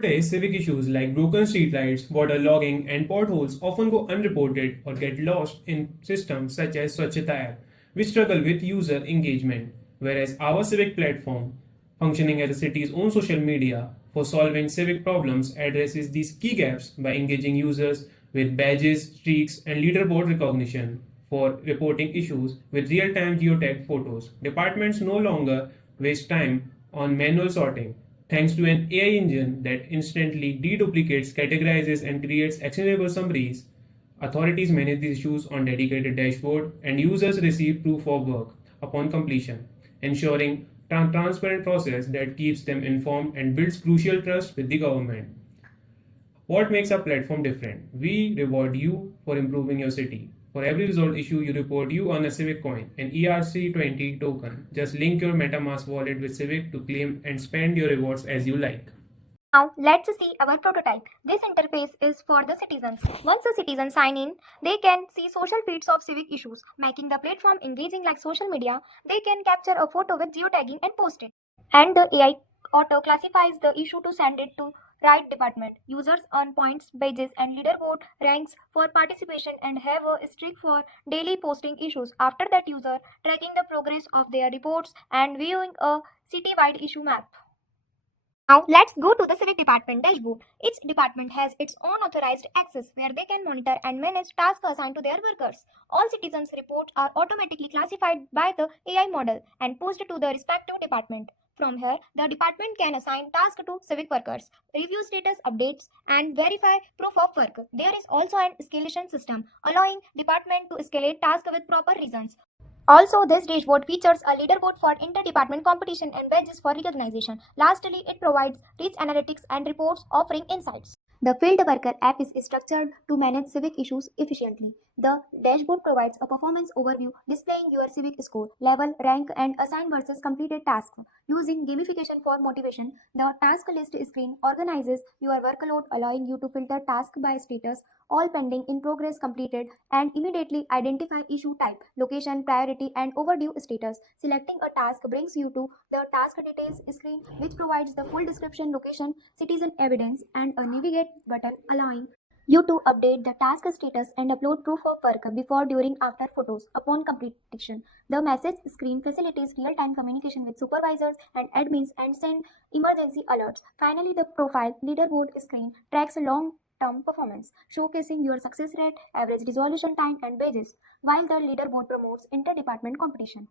Today, civic issues like broken streetlights, water logging, and potholes often go unreported or get lost in systems such as Swachhata app, which struggle with user engagement. Whereas our civic platform, functioning as the city's own social media for solving civic problems, addresses these key gaps by engaging users with badges, streaks, and leaderboard recognition for reporting issues with real-time geotagged photos. Departments no longer waste time on manual sorting thanks to an AI engine that instantly deduplicates, categorizes, and creates actionable summaries. Authorities manage these issues on dedicated dashboard, and users receive proof of work upon completion, ensuring transparent process that keeps them informed and builds crucial trust with the government. What makes our platform different? We reward you for improving your city. For every resolved issue you report, you earn a Civic coin, an ERC20 token. Just link your MetaMask wallet with Civic to claim and spend your rewards as you like. Now let's see our prototype. This interface is for the citizens. Once the citizens sign in, they can see social feeds of civic issues, making the platform engaging like social media. They can capture a photo with geotagging and post it. And the AI auto classifies the issue to send it to right department. Users earn points, badges, and leaderboard ranks for participation and have a streak for daily posting issues. After that, user tracking the progress of their reports and viewing a city-wide issue map. Now let's go to the Civic Department dashboard. Each department has its own authorized access where they can monitor and manage tasks assigned to their workers. All citizens' reports are automatically classified by the AI model and posted to the respective department. From here, the department can assign tasks to civic workers, review status updates, and verify proof of work. There is also an escalation system allowing department to escalate tasks with proper reasons. Also, this dashboard features a leaderboard for inter-department competition and badges for recognition. Lastly, it provides rich analytics and reports offering insights. The Field Worker app is structured to manage civic issues efficiently. The dashboard provides a performance overview displaying your civic score, level, rank, and assigned versus completed tasks. Using gamification for motivation, the task list screen organizes your workload, allowing you to filter tasks by status, all pending, in progress, completed, and immediately identify issue type, location, priority, and overdue status. Selecting a task brings you to the task details screen, which provides the full description, location, citizen evidence, and a navigate button allowing you to update the task status and upload proof of work before, during, after photos upon completion. The message screen facilitates real-time communication with supervisors and admins and send emergency alerts. Finally, the profile leaderboard screen tracks long-term performance, showcasing your success rate, average resolution time, and badges, while the leaderboard promotes inter-department competition.